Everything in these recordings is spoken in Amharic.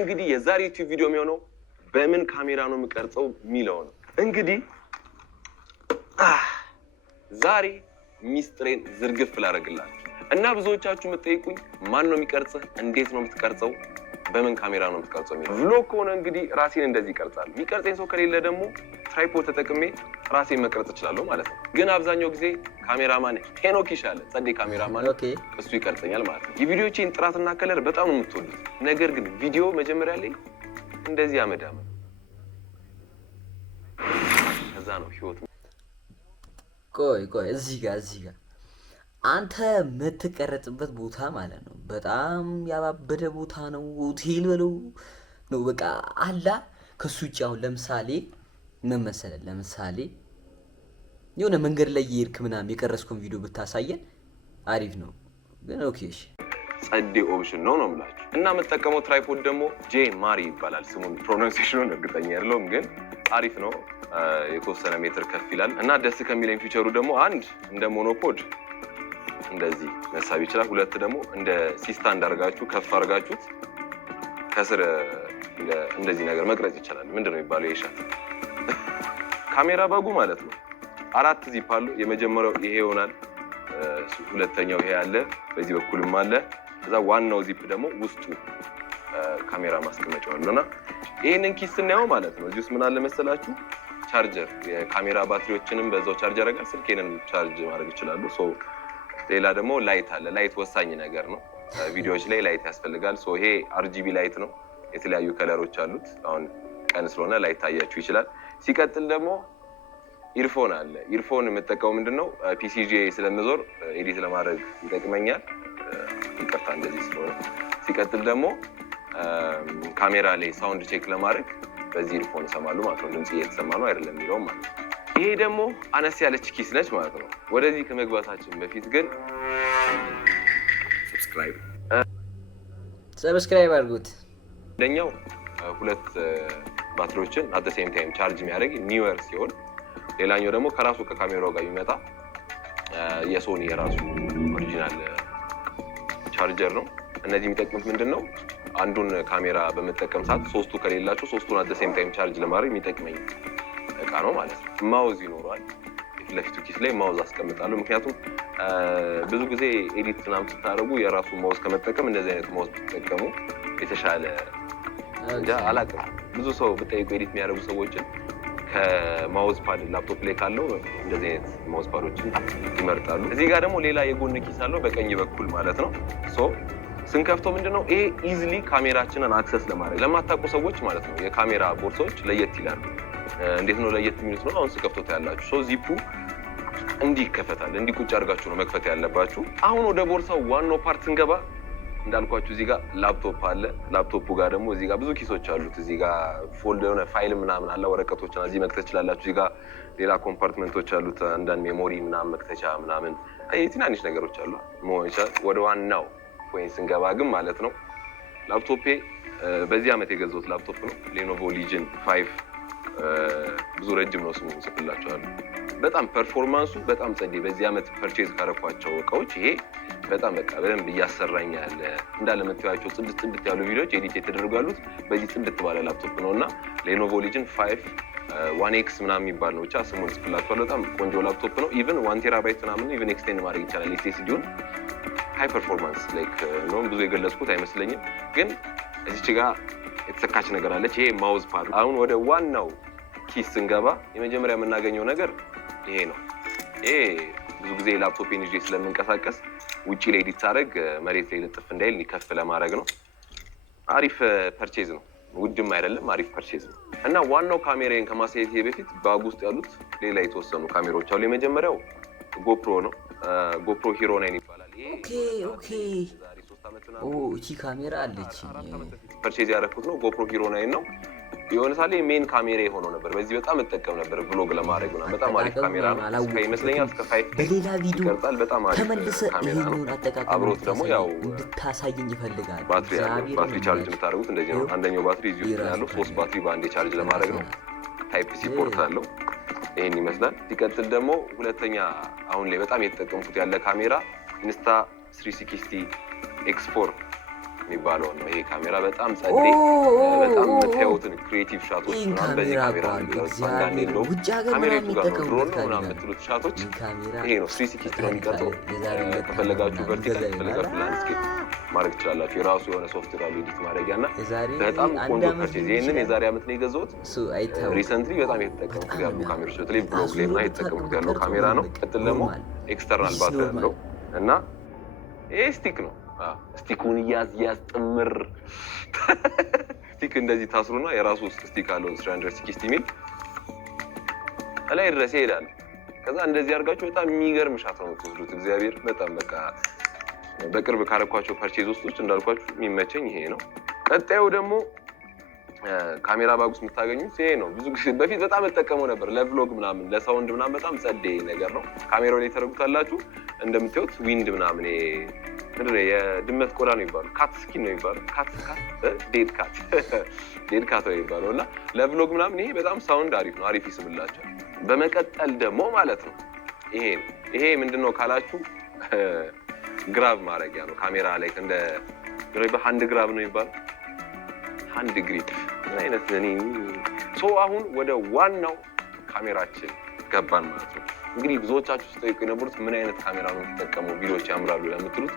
እንግዲህ የዛሬ ዩቲዩብ ቪዲዮ የሚሆነው በምን ካሜራ ነው የምቀርጸው የሚለው ነው። እንግዲህ ዛሬ ሚስጥሬን ዝርግፍ ላደርግላችሁ እና ብዙዎቻችሁ የምትጠይቁኝ ማን ነው የሚቀርጽህ፣ እንዴት ነው የምትቀርጸው፣ በምን ካሜራ ነው የምትቀርጸው የሚለው። ቭሎግ ከሆነ እንግዲህ ራሴን እንደዚህ ይቀርጻል። የሚቀርጸኝ ሰው ከሌለ ደግሞ ትራይፖድ ተጠቅሜ ራሴን መቅረጽ እችላለሁ ማለት ነው። ግን አብዛኛው ጊዜ ካሜራማን ሄኖክ ይሻላል፣ ጸዴ ካሜራማን እሱ ይቀርጸኛል ማለት ነው። የቪዲዮዎቼን ጥራትና ከለር በጣም ነው የምትወዱት። ነገር ግን ቪዲዮ መጀመሪያ ላይ እንደዚህ አመዳም ከዛ ነው ህይወት። ቆይ እዚህ ጋር አንተ የምትቀረጽበት ቦታ ማለት ነው በጣም ያባበደ ቦታ ነው። ሆቴል በለው ነው በቃ አላ። ከሱ ውጭ አሁን ለምሳሌ ምን መሰለህ፣ ለምሳሌ የሆነ መንገድ ላይ የሄድክ ምናምን የቀረስከውን ቪዲዮ ብታሳየን አሪፍ ነው። ግን ኦኬ እሺ፣ ጸዴ ኦፕሽን ነው የምላችሁ። እና የምጠቀመው ትራይፖድ ደግሞ ጄ ማሪ ይባላል። ስሙን ፕሮናንሴሽኑን እርግጠኛ አይደለሁም፣ ግን አሪፍ ነው። የተወሰነ ሜትር ከፍ ይላል እና ደስ ከሚለኝ ፊቸሩ ደግሞ አንድ እንደ ሞኖፖድ እንደዚህ መሳብ ይችላል። ሁለት ደግሞ እንደ ሲስታንድ አድርጋችሁ ከፍ አድርጋችሁት ከስር እንደዚህ ነገር መቅረጽ ይችላል። ምንድን ነው የሚባለው? የሻት ካሜራ ባጉ ማለት ነው። 4 ዚፕ አለው። የመጀመሪያው ይሄ ይሆናል። ሁለተኛው ይሄ አለ፣ በዚህ በኩልም አለ። ከዛ ዋናው ዚፕ ደግሞ ውስጡ ካሜራ ማስቀመጫው አለና ይሄንን ኪስ ስናየው ማለት ነው እዚህ ውስጥ ምን አለ መሰላችሁ? ቻርጀር፣ የካሜራ ባትሪዎችንም በዛው ቻርጅ ያደርጋል። ስልኬንም ቻርጅ ማድረግ ይችላሉ። ሌላ ደግሞ ላይት አለ። ላይት ወሳኝ ነገር ነው። ቪዲዮዎች ላይ ላይት ያስፈልጋል። ይሄ አርጂቢ ላይት ነው። የተለያዩ ከለሮች አሉት። አሁን ቀን ስለሆነ ላይት ታያችሁ ይችላል። ሲቀጥል ደግሞ ኢርፎን አለ። ኢርፎን የምጠቀመው ምንድነው ፒሲጂ ስለምዞር ኤዲት ለማድረግ ይጠቅመኛል። ይቅርታ እንደዚህ ስለሆነ። ሲቀጥል ደግሞ ካሜራ ላይ ሳውንድ ቼክ ለማድረግ በዚህ ኢርፎን እሰማለሁ ማለት ነው። ድምጽ እየተሰማ ነው አይደለም የሚለውም ማለት ነው። ይሄ ደግሞ አነስ ያለች ኪስ ነች ማለት ነው። ወደዚህ ከመግባታችን በፊት ግን ሰብስክራይብ አድርጉት። አንደኛው 2 ባትሪዎችን አት ዘ ሴም ታይም ቻርጅ የሚያደርግ ኒውዌር ሲሆን፣ ሌላኛው ደግሞ ከራሱ ከካሜራው ጋር የሚመጣ የሶኒ የራሱ ኦሪጂናል ቻርጀር ነው። እነዚህ የሚጠቅሙት ምንድነው? አንዱን ካሜራ በመጠቀም ሰዓት 3ቱ ከሌላቸው 3ቱን አት ዘ ሴም ታይም ቻርጅ ለማድረግ የሚጠቅመኝ እቃ ነው ማለት ነው። ማውዝ ይኖረዋል። የፊት ለፊቱ ኪስ ላይ ማውዝ አስቀምጣለሁ። ምክንያቱም ብዙ ጊዜ ኤዲት ምናምን ስታደርጉ የራሱ ማውዝ ከመጠቀም እንደዚህ አይነት ማውዝ ብትጠቀሙ የተሻለ እንጃ አላውቅም። ብዙ ሰው ብጠይቁ ኤዲት የሚያደርጉ ሰዎችን ከማውዝ ፓድ ላፕቶፕ ላይ ካለው እንደዚህ አይነት ማውዝ ፓዶችን ይመርጣሉ። እዚህ ጋር ደግሞ ሌላ የጎን ኪስ አለው በቀኝ በኩል ማለት ነው። ስንከፍተው ምንድነው ይሄ ኢዝሊ ካሜራችንን አክሰስ ለማድረግ ለማታውቁ ሰዎች ማለት ነው የካሜራ ቦርሳዎች ለየት ይላሉ። እንዴት ነው ለየት የሚሉት ነው? አሁን ስከፍቶት ያላችሁ ዚፑ እንዲህ ይከፈታል። እንዲህ ቁጭ አድርጋችሁ ነው መክፈት ያለባችሁ። አሁን ወደ ቦርሳው ዋናው ፓርት ስንገባ እንዳልኳችሁ እዚህ ጋር ላፕቶፕ አለ። ላፕቶፑ ጋር ደግሞ እዚህ ጋር ብዙ ኪሶች አሉት። እዚህ ጋር ፎልድ የሆነ ፋይል ምናምን አለ፣ ወረቀቶችን እዚህ መክተት ትችላላችሁ። እዚህ ጋር ሌላ ኮምፓርትመንቶች አሉት፣ አንዳንድ ሜሞሪ ምናምን መክተቻ ምናምን ትናንሽ ነገሮች አሉ መሆን ይችላል። ወደ ዋናው ፖይንት ስንገባ ግን ማለት ነው ላፕቶፔ በዚህ ዓመት የገዛሁት ላፕቶፕ ነው። ሌኖቮ ሊጅን 5 ብዙ ረጅም ነው ስሙ ጽፍላችኋለሁ። በጣም ፐርፎርማንሱ በጣም ጸዴ። በዚህ ዓመት ፐርቼዝ ካረኳቸው እቃዎች ይሄ በጣም በቃ በደንብ እያሰራኝ ያለ እንዳለ የምታዩዋቸው ጽድት ያሉ ቪዲዮዎች ኤዲት የተደረጉ ያሉት በዚህ ጽድት ባለ ላፕቶፕ ነው እና ሌኖቮ ሊጅን 5 1X ምናምን የሚባል ነው። ብቻ ስሙን ጽፍላችኋለሁ። በጣም ቆንጆ ላፕቶፕ ነው። ኢቭን 1 ቴራባይት ምናምን ኢቭን ኤክስቴንድ ማድረግ ይቻላል። ኤስኤስዲውን ሃይ ፐርፎርማንስ ላይክ ነው። ብዙ የገለጽኩት አይመስለኝም፣ ግን እዚች ጋር የተሰካች ነገር አለች። ይሄ ማውዝ ፓድ። አሁን ወደ ዋናው ኪስ ስንገባ የመጀመሪያ የምናገኘው ነገር ይሄ ነው። ይሄ ብዙ ጊዜ ላፕቶፔን ይዤ ስለምንቀሳቀስ ውጪ ላይ ኤዲት ሳደርግ መሬት ላይ ልጥፍ እንዳይል ከፍ ለማድረግ ነው። አሪፍ ፐርቼዝ ነው። ውድም አይደለም፣ አሪፍ ፐርቼዝ ነው። እና ዋናው ካሜራዬን ከማሳየቴ በፊት ባግ ውስጥ ያሉት ሌላ የተወሰኑ ካሜራዎች አሉ። የመጀመሪያው ጎፕሮ ነው። ጎፕሮ ሂሮ 9 ይባላል። ኦኬ እቺ ካሜራ አለች። ፐርቼዝ ያደረኩት ነው። ጎፕሮ ሂሮ 9 ነው። የሆነ ሳሌ ሜን ካሜራ የሆነው ነበር። በዚህ በጣም እጠቀም ነበር ቭሎግ ለማድረግ ነው። በጣም አሪፍ ካሜራ ነው። ይመስለኛል እስከ 5 በሌላ ቪዲዮ ይቀርጻል። በጣም አሪፍ ካሜራ ነው። አብሮት ደግሞ ያው እንድታሳየኝ ይፈልጋል። ባትሪ ቻርጅ የምታደርጉት እንደዚህ ነው። አንደኛው ባትሪ እዚህ ውስጥ ያለው 3 ባትሪ በአንዴ ቻርጅ ለማድረግ ነው። ታይፕ ሲ ፖርት አለው። ይሄን ይመስላል። ሲቀጥል ደግሞ ሁለተኛ አሁን ላይ በጣም የተጠቀምኩት ያለ ካሜራ ኢንስታ 360 X4 የሚባለው ነው። ይሄ ካሜራ በጣም ጸዴ፣ በጣም የምታዩትን ክሪኤቲቭ ሻቶች ምናምን በዚህ ካሜራ ነው። አንዳንዴ እንደውም ካሜራቱ ጋር ነው ድሮን ነው ምናምን የምትሉት ሻቶች ይሄ ነው። 360 ነው የሚቀርጸው። ከፈለጋችሁ ቨርቲካል፣ ከፈለጋችሁ ላንድስኬፕ ማድረግ ትችላላችሁ። የራሱ የሆነ ሶፍትዌር አለው ኤዲት ማድረጊያ እና በጣም ቆንጆ ፐርቼዝ። ይህንን የዛሬ ዓመት ነው የገዛሁት። ሪሰንትሊ በጣም የተጠቀምኩት ያሉ ካሜሮች በተለይ ብሎግ ላይ ምናምን የተጠቀምኩት ያለው ካሜራ ነው። ቀጥል ደግሞ ኤክስተርናል ባትሪ አለው እና ይሄ ስቲክ ነው። ስቲኩን እያዝ ጥምር ስቲክ እንደዚህ ታስሩና የራሱ ውስጥ ስቲክ አለው 360 ሚል ከላይ ድረስ ይሄዳል። ከዛ እንደዚህ አድርጋችሁ በጣም የሚገርም ሻት ነው የምትወስዱት። እግዚአብሔር በጣም በቃ በቅርብ ካረኳቸው ፐርቼዝ ውስጥ እንዳልኳችሁ የሚመቸኝ ይሄ ነው። ቀጣዩ ደግሞ ካሜራ ባግ ውስጥ የምታገኙት ይሄ ነው። ብዙ ጊዜ በፊት በጣም እጠቀመው ነበር ለቭሎግ ምናምን፣ ለሳውንድ ምናምን በጣም ጸዴ ነገር ነው። ካሜራው ላይ ተረጉታላችሁ እንደምታዩት ዊንድ ምናምን ምንድን ነው የድመት ቆዳ ነው የሚባለው፣ ካት ስኪን ነው የሚባለው፣ ዴድ ካት ነው የሚባለው እና ለቭሎግ ምናምን ይሄ በጣም ሳውንድ አሪፍ ነው፣ አሪፍ ይስብላቸዋል። በመቀጠል ደግሞ ማለት ነው ይሄ ምንድን ነው ካላችሁ ግራብ ማድረጊያ ነው። ካሜራ ላይ እንደ ሃንድ ግራብ ነው የሚባለው፣ ሃንድ ግሪፕ ምን አይነት አሁን ወደ ዋናው ካሜራችን ገባን ማለት ነው። እንግዲህ ብዙዎቻችሁ ስጠይቁ የነበሩት ምን አይነት ካሜራ ነው የምትጠቀመው ቪዲዮዎች ያምራሉ ለምትሉት፣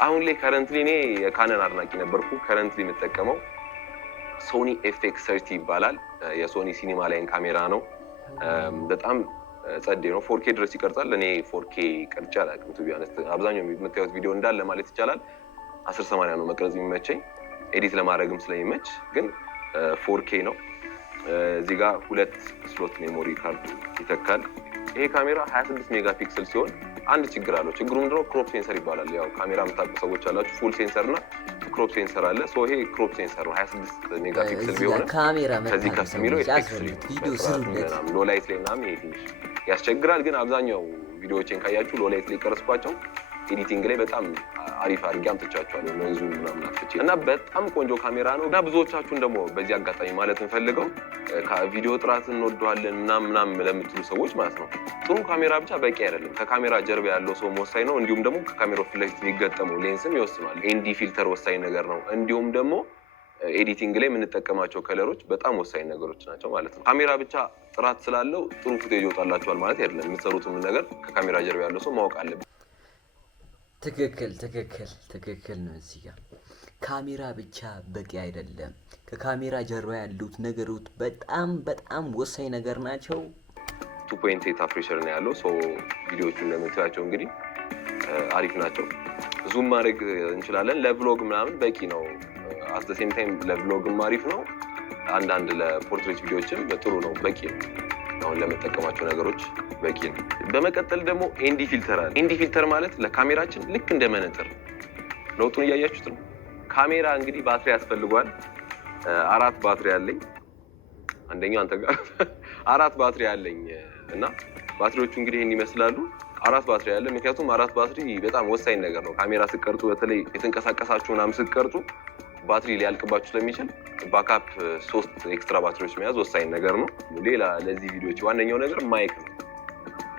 አሁን ላይ ከረንትሊ እኔ የካነን አድናቂ ነበርኩ። ከረንትሊ የምጠቀመው ሶኒ FX30 ይባላል። የሶኒ ሲኒማ ላይን ካሜራ ነው። በጣም ጸዴ ነው። 4K ድረስ ይቀርጻል። እኔ 4K ቀርጬ አላውቅም። ቱ ቢ ኦነስት አብዛኛው የምታዩት ቪዲዮ እንዳለ ማለት ይቻላል 1080 ነው መቅረጽ የሚመቸኝ፣ ኤዲት ለማድረግም ስለሚመች። ግን 4K ነው። እዚህ ጋር 2 ስሎት ሜሞሪ ካርድ ይተካል። ይሄ ካሜራ 26 ሜጋ ፒክሰል ሲሆን አንድ ችግር አለው። ችግሩ ምንድነው? ክሮፕ ሴንሰር ይባላል። ያው ካሜራ የምታውቁ ሰዎች አላችሁ። ፉል ሴንሰር እና ክሮፕ ሴንሰር አለ። ይሄ ክሮፕ ሴንሰር ነው። 26 ሜጋ ፒክሰል ቢሆን ከዚህ ከፍ የሚለው ሎ ላይት ላይ ምናምን ይሄ ትንሽ ያስቸግራል። ግን አብዛኛው ቪዲዮዎችን ካያችሁ ሎ ላይት ላይ ቀረጽኳቸው ኤዲቲንግ ላይ በጣም አሪፍ አድርጌ አምጥቻቸዋለሁ። ኖይዙ ምናምን አጥፍቼ እና በጣም ቆንጆ ካሜራ ነው። እና ብዙዎቻችሁን ደግሞ በዚህ አጋጣሚ ማለት እንፈልገው ቪዲዮ ጥራት እንወደዋለን ምናምን ለምትሉ ሰዎች ማለት ነው፣ ጥሩ ካሜራ ብቻ በቂ አይደለም። ከካሜራ ጀርባ ያለው ሰው ወሳኝ ነው። እንዲሁም ደግሞ ከካሜራው ፊት ለፊት የሚገጠመው ሌንስም ይወስናል። ኤንዲ ፊልተር ወሳኝ ነገር ነው። እንዲሁም ደግሞ ኤዲቲንግ ላይ የምንጠቀማቸው ከለሮች በጣም ወሳኝ ነገሮች ናቸው ማለት ነው። ካሜራ ብቻ ጥራት ስላለው ጥሩ ፉቴጅ ይወጣላችኋል ማለት አይደለም። የምትሰሩትም ነገር ከካሜራ ጀርባ ያለው ሰው ማወቅ አለበት። ትክክል ነው። እዚህ ጋር ካሜራ ብቻ በቂ አይደለም። ከካሜራ ጀርባ ያሉት ነገሮች በጣም ወሳኝ ነገር ናቸው። 2.8 አፍሬሸር ነው ያለው። ቪዲዮዎቹ እንደምታያቸው እንግዲህ አሪፍ ናቸው። ዙም ማድረግ እንችላለን። ለቭሎግ ምናምን በቂ ነው። አት ሴም ታይም ለቭሎግም አሪፍ ነው። አንዳንድ ለፖርትሬት ቪዲዮዎችም ጥሩ ነው፣ በቂ ነው። አሁን ለመጠቀማቸው ነገሮች በቂ ነው። በመቀጠል ደግሞ ኤንዲ ፊልተር አለ። ኤንዲ ፊልተር ማለት ለካሜራችን ልክ እንደ መነጽር ለውጡን እያያችሁት ነው። ካሜራ እንግዲህ ባትሪ ያስፈልጓል። 4 ባትሪ አለኝ። አንደኛው አንተ ጋር 4 ባትሪ አለኝ እና ባትሪዎቹ እንግዲህ ይህን ይመስላሉ። 4 ባትሪ አለ። ምክንያቱም 4 ባትሪ በጣም ወሳኝ ነገር ነው። ካሜራ ስትቀርጹ፣ በተለይ የተንቀሳቀሳችሁ ምናምን ስትቀርጹ ባትሪ ሊያልቅባችሁ ስለሚችል ባካፕ 3 ኤክስትራ ባትሪዎች መያዝ ወሳኝ ነገር ነው። ሌላ ለዚህ ቪዲዮዎች ዋነኛው ነገር ማይክ ነው።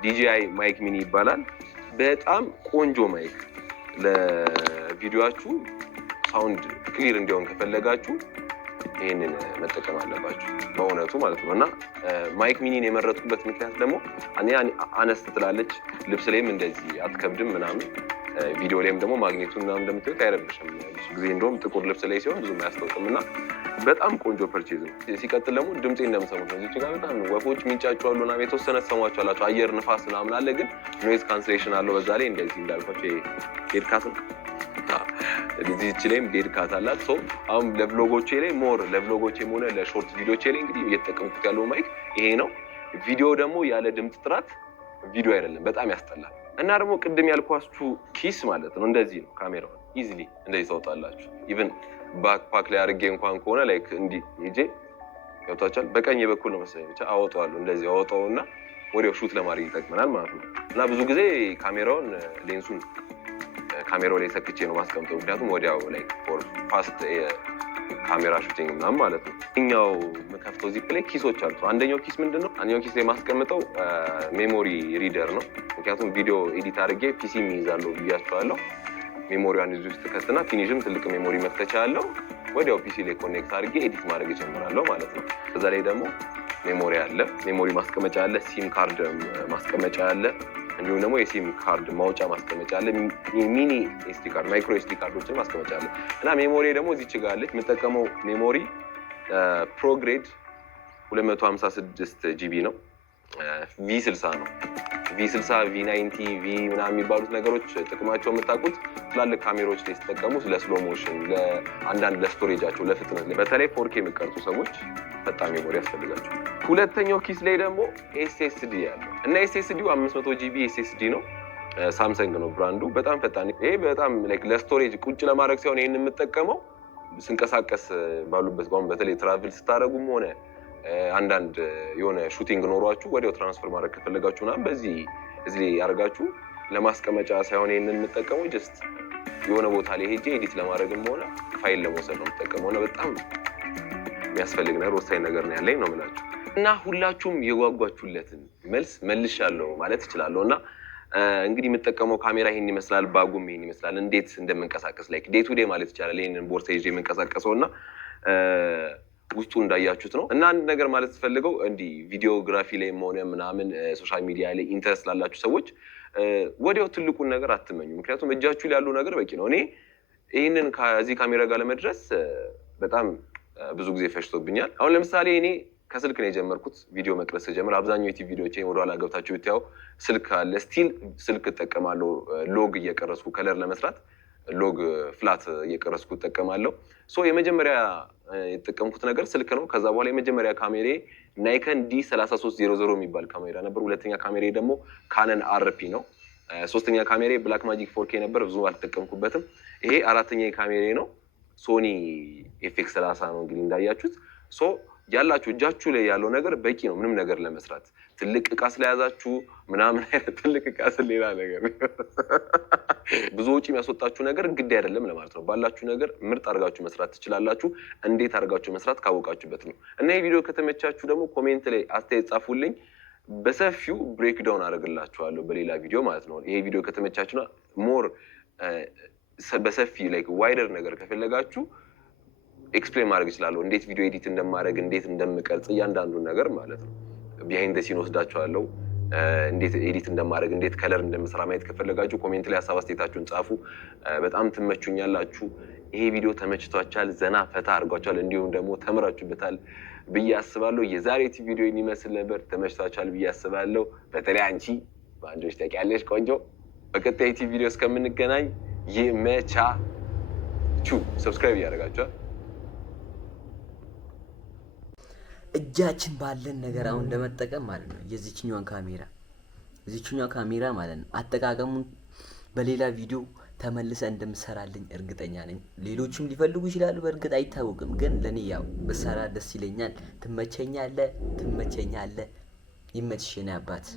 DJI ማይክ ሚኒ ይባላል። በጣም ቆንጆ ማይክ። ለቪዲዮአችሁ ሳውንድ ክሊር እንዲሆን ከፈለጋችሁ ይህንን መጠቀም አለባችሁ በእውነቱ ማለት ነው። እና ማይክ ሚኒን የመረጥኩበት ምክንያት ደግሞ አነስ ትላለች፣ ልብስ ላይም እንደዚህ አትከብድም ምናምን፣ ቪዲዮ ላይም ደግሞ ማግኔቱን ምናምን እንደምታዩት አይረብሽም። ብዙ ጊዜ እንደውም ጥቁር ልብስ ላይ ሲሆን ብዙም አያስታውቅም እና በጣም ቆንጆ ፐርቼዝ ነው። ሲቀጥል ደግሞ ድምፄ እንደምሰሙት ነው። እዚች ጋር በጣም ወፎች የሚንጫጩ አሉ እና የተወሰነ ትሰሟቸው አላቸው። አየር ንፋስ ምናምን አለ፣ ግን ኖይዝ ካንስሌሽን አለው። በዛ ላይ እንደዚህ እንዳልኳቸው ዴድካት ነው። እዚች ላይም ዴድካት አላት። አሁን ለቭሎጎቼ ላይ ለቭሎጎቼም ሆነ ለሾርት ቪዲዮቼ ላይ እንግዲህ እየተጠቀምኩት ያለው ማይክ ይሄ ነው። ቪዲዮ ደግሞ ያለ ድምፅ ጥራት ቪዲዮ አይደለም፣ በጣም ያስጠላል። እና ደግሞ ቅድም ያልኳችሁ ኪስ ማለት ነው። እንደዚህ ነው ካሜራውን ኢዚሊ እንደዚህ ታወጣላችሁ። ኢቭን ባክፓክ ላይ አድርጌ እንኳን ከሆነ ላይክ እንዲህ ሄጄ ገብቷችኋል። በቀኝ በኩል ነው መሰለኝ ብቻ አወጣዋለሁ። እንደዚህ አወጣውና ወዲያው ሹት ለማድረግ ይጠቅመናል ማለት ነው። እና ብዙ ጊዜ ካሜራውን ሌንሱን ካሜራው ላይ ሰክቼ ነው ማስቀምጠው፣ ምክንያቱም ወዲያው ላይክ ፎር ፋስት ካሜራ ሹቲንግ ምናምን ማለት ነው። እኛው መከፍተው ዚፕ ላይ ኪሶች አሉ። አንደኛው ኪስ ምንድን ነው? አንደኛው ኪስ ላይ ማስቀምጠው ሜሞሪ ሪደር ነው። ምክንያቱም ቪዲዮ ኤዲት አድርጌ ፒሲ የሚይዛለሁ ብያቸዋለሁ። ሜሞሪዋን እዚህ ውስጥ ከትና ፊኒሽም ትልቅ ሜሞሪ መክተቻ ያለው ወዲያው ፒሲ ላይ ኮኔክት አድርጌ ኤዲት ማድረግ እጀምራለሁ ማለት ነው። ከዛ ላይ ደግሞ ሜሞሪ አለ፣ ሜሞሪ ማስቀመጫ አለ፣ ሲም ካርድ ማስቀመጫ አለ፣ እንዲሁም ደግሞ የሲም ካርድ ማውጫ ማስቀመጫ አለ፣ ሚኒ ኤስዲ ካርድ ማይክሮ ኤስዲ ካርዶችን ማስቀመጫ አለ እና ሜሞሪ ደግሞ እዚች ጋር አለች። የምጠቀመው ሜሞሪ ፕሮግሬድ 256 ጂቢ ነው። ቪ60 ነው። ቪ60 ቪ90 ቪ ምናምን የሚባሉት ነገሮች ጥቅማቸው የምታውቁት ትላልቅ ካሜራዎች ላይ ሲጠቀሙ ለስሎ ሞሽን፣ ለአንዳንድ ለስቶሬጃቸው፣ ለፍጥነት በተለይ 4K የሚቀርጹ ሰዎች ፈጣን ሜሞሪ ያስፈልጋቸው። ሁለተኛው ኪስ ላይ ደግሞ ኤስኤስዲ ያለው እና ኤስኤስዲው 500 ጂቢ ኤስኤስዲ ነው። ሳምሰንግ ነው ብራንዱ። በጣም ፈጣን። ይሄ በጣም ላይክ ለስቶሬጅ ቁጭ ለማድረግ ሳይሆን ይሄን የምጠቀመው ስንቀሳቀስ ባሉበት ጋር በተለይ ትራቭል ስታደርጉም ሆነ አንዳንድ የሆነ ሹቲንግ ኖሯችሁ ወዲያው ትራንስፈር ማድረግ ከፈለጋችሁ ምናምን በዚህ እዚህ ላይ ያደርጋችሁ ለማስቀመጫ ሳይሆን ይሄንን የምጠቀመው ጀስት የሆነ ቦታ ላይ ሄጄ ኤዲት ለማድረግም ሆነ ፋይል ለመውሰድ ነው የምጠቀመው እና በጣም የሚያስፈልግ ነገር ወሳኝ ነገር ነው ያለኝ ነው የምላችሁ። እና ሁላችሁም የጓጓችሁለትን መልስ መልሻለሁ ማለት እችላለሁ። እና እንግዲህ የምጠቀመው ካሜራ ይሄን ይመስላል፣ ባጉም ይሄን ይመስላል። እንዴት እንደምንቀሳቀስ ላይክ ዴይ ቱ ዴይ ማለት ይቻላል ይሄንን ቦርሳ ይዤ የምንቀሳቀሰው እና ውስጡ እንዳያችሁት ነው። እና አንድ ነገር ማለት ፈልገው እንዲህ ቪዲዮግራፊ ላይ ሆነ ምናምን ሶሻል ሚዲያ ላይ ኢንተረስት ላላችሁ ሰዎች ወዲያው ትልቁን ነገር አትመኙ። ምክንያቱም እጃችሁ ላይ ያለው ነገር በቂ ነው። እኔ ይህንን ከዚህ ካሜራ ጋር ለመድረስ በጣም ብዙ ጊዜ ፈጅቶብኛል። አሁን ለምሳሌ እኔ ከስልክ ነው የጀመርኩት ቪዲዮ መቅረጽ ጀምር። አብዛኛው ዩቲዩብ ቪዲዮቼ ወደኋላ ገብታችሁ ብታዩ ስልክ አለ። ስቲል ስልክ እጠቀማለሁ ሎግ እየቀረጽኩ ከለር ለመስራት ሎግ ፍላት እየቀረጽኩ እጠቀማለሁ። ሶ የመጀመሪያ የተጠቀምኩት ነገር ስልክ ነው። ከዛ በኋላ የመጀመሪያ ካሜሬ ናይከን D3300 የሚባል ካሜራ ነበር። ሁለተኛ ካሜሬ ደግሞ ካነን RP ነው። ሶስተኛ ካሜሬ ብላክ ማጂክ 4K ነበር፣ ብዙ አልተጠቀምኩበትም። ይሄ አራተኛ ካሜሬ ነው፣ ሶኒ FX30 ነው። እንግዲህ እንዳያችሁት ሶ ያላችሁ እጃችሁ ላይ ያለው ነገር በቂ ነው ምንም ነገር ለመስራት። ትልቅ እቃ ስለያዛችሁ ምናምን አይነት ትልቅ እቃ ስለሌላ ነገር ብዙ ወጪ የሚያስወጣችሁ ነገር ግድ አይደለም ለማለት ነው። ባላችሁ ነገር ምርጥ አድርጋችሁ መስራት ትችላላችሁ። እንዴት አድርጋችሁ መስራት ካወቃችሁበት ነው። እና ይህ ቪዲዮ ከተመቻችሁ ደግሞ ኮሜንት ላይ አስተያየት ጻፉልኝ። በሰፊው ብሬክ ዳውን አደርግላችኋለሁ በሌላ ቪዲዮ ማለት ነው። ይሄ ቪዲዮ ከተመቻችሁና ሞር በሰፊ ላይክ ዋይደር ነገር ከፈለጋችሁ ኤክስፕሌን ማድረግ እችላለሁ። እንዴት ቪዲዮ ኤዲት እንደማድረግ፣ እንዴት እንደምቀርጽ እያንዳንዱን ነገር ማለት ነው። ቢሃይንድ ዘ ሲን ወስዳችኋለሁ። እንዴት ኤዲት እንደማድረግ፣ እንዴት ከለር እንደምሰራ ማየት ከፈለጋችሁ ኮሜንት ላይ ሀሳብ አስተያየታችሁን ጻፉ። በጣም ትመቹኛላችሁ። ይሄ ቪዲዮ ተመችቷችኋል፣ ዘና ፈታ አድርጓችኋል፣ እንዲሁም ደግሞ ተምራችሁበታል ብዬ አስባለሁ። የዛሬ ቲቪ ቪዲዮ ይመስል ነበር። ተመችቷችኋል ብዬ አስባለሁ። በተለይ አንቺ ባንጆች ታውቂያለሽ ቆንጆ። በቀጣይ ቲቪ ቪዲዮ እስከምንገናኝ ይመቻችሁ። ሰብስክራይብ እያደረጋችኋል እጃችን ባለን ነገር አሁን ለመጠቀም ማለት ነው። የዚህኛው ካሜራ ማለት ነው አጠቃቀሙን በሌላ ቪዲዮ ተመልሰ እንደምሰራልኝ እርግጠኛ ነኝ። ሌሎችም ሊፈልጉ ይችላሉ፣ በእርግጥ አይታወቅም። ግን ለኔ ያው በሰራ ደስ ይለኛል። ትመቸኛለህ። ይመችሽ የኔ አባት።